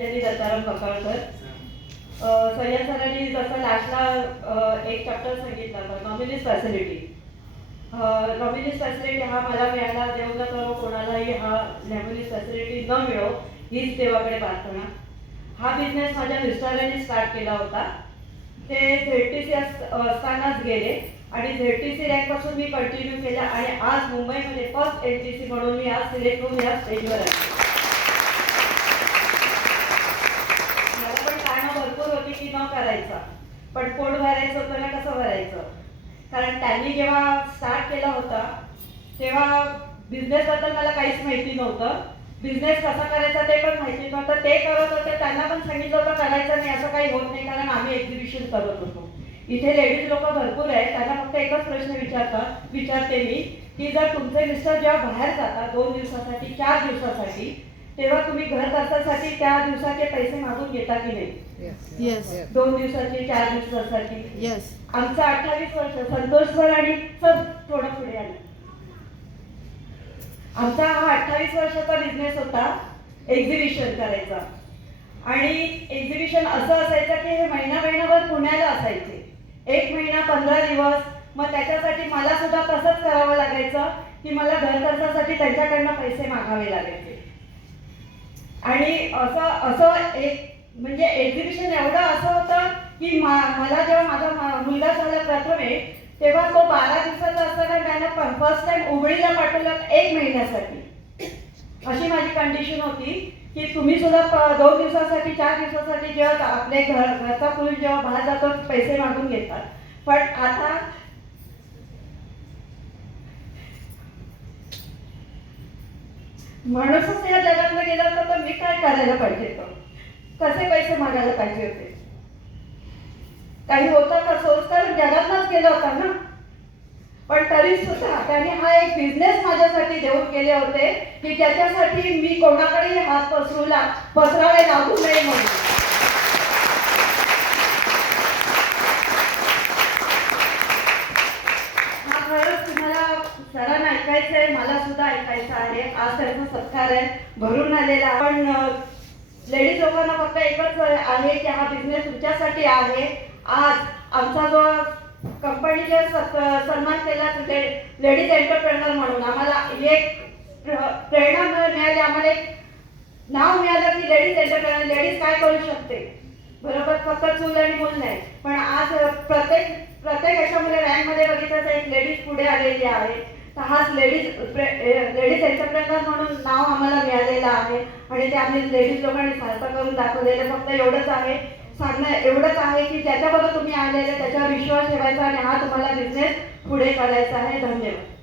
दत्ताराम ककाळकर. सय्यद सरांनी जसं लास्टला एक चॅप्टर सांगितला होता, नॉमिनीज फॅसिलिटी. नॉमिनीज फॅसिलिटी हा मला मिळाला, देव न करो कोणालाही हा नॉमिनीज फॅसिलिटी न मिळो हीच देवाकडे प्रार्थना. हा बिझनेस माझ्या मिस्टरांनी स्टार्ट केला होता. ते ZTC असतानाच गेले आणि ZTC रँकपासून मी कंटिन्यू केला आणि आज मुंबईमध्ये फर्स्ट LTC म्हणून मी आज सिलेक्ट होऊन या स्टेजवर आहे. भरपूर होती की न करायचा, पण पोट भरायचं होतं ना, कसं भरायचं. कारण त्यांनी जेव्हा स्टार्ट केला होता तेव्हा बिझनेसबद्दल मला काहीच माहिती नव्हतं. बिझनेस कसा करायचा ते पण माहिती नव्हतं. ते करत होते, त्यांना पण सांगितलं होतं करायचं नाही, असं काही होत नाही, कारण आम्ही एक्झिबिशन करत होतो. इथे लेडीज लोक भरपूर आहेत, त्यांना फक्त एकच प्रश्न विचारते मी की जर तुमचे मिस्टर जेव्हा बाहेर जातात 2 दिवसासाठी 4 दिवसासाठी, तेव्हा तुम्ही घर खर्चासाठी त्या दिवसाचे पैसे मागून घेता की नाही? येस. 2 दिवसाचे 4 दिवसासाठी. येस. आमचं 28 वर्ष, संतोष सर आणि सर थोडं पुढे आलं. आमचा हा 28 वर्षाचा बिझनेस होता एक्झिबिशन करायचा. आणि एक्झिबिशन असं असायचं की हे महिनाभर पुण्याला असायचे, 1 महिना 15 दिवस. मग त्याच्यासाठी मला सुद्धा तसंच करावं लागायचं की मला घर खर्चासाठी त्यांच्याकडनं पैसे मागावे लागायचे. आणि असं एक म्हणजे एक्झिबिशन एवढं असं होतं की मला जेव्हा माझा मुलगा झाला प्रथमे, तेव्हा तो 12 दिवसाचा असताना त्यानं फर्स्ट टाइम उबळीला पाठवलं 1 महिन्यासाठी. अशी माझी कंडिशन होती की तुम्ही सुद्धा 2 दिवसासाठी 4 दिवसासाठी जेव्हा आपले घरचा पुरुष जेव्हा बाहेर जातो पैसे मागून घेतात. पण आता माणूसच या जगातनं गेला होता, तर मी काय करायला पाहिजे होतं? कसे पैसे मागायला पाहिजे होते? काही होतं का? सोचता जगातनंच गेला होता ना. पण तरी सुद्धा त्यांनी हा एक बिझनेस माझ्यासाठी देऊन केले होते की ज्याच्यासाठी मी कोणाकडेही हात पसरावे लागू नये म्हणून. हा खरंच तुम्हाला सरांना ऐकायचं आहे, मला सुद्धा ऐकायचं आहे. आज त्यांचा सत्कार आहे, भरून आलेला. पण लेडीज लोकांना फक्त एकच आहे की हा बिझनेस तुमच्यासाठी आहे. आज आमचा जो कंपनीचे सन्मान केला लेडीज एंटरप्रेनर म्हणून, आम्हाला एक प्रेरणा मिळाली, आम्हाला एक नाव मिळालं की लेडीज एंटरप्रेनर. लेडीज काय करू शकते, बरोबर? फक्त चूल आणि मूल नाही, पण आज प्रत्येक याच्यामध्ये रँकमध्ये बघितलं तर एक लेडीज पुढे आलेली आहे. तर हाच लेडीज एंटरप्रेनर म्हणून नाव आम्हाला मिळालेलं आहे आणि ते आम्ही लेडीज लोकांनी सार्थ करून दाखवलेलं. फक्त एवढंच आहे, सांगणं एवढंच आहे की ज्याच्याबरोबर तुम्ही आलेले त्याच्यावर विश्वास ठेवायचा आणि हा तुम्हाला बिझनेस पुढे करायचा आहे. धन्यवाद.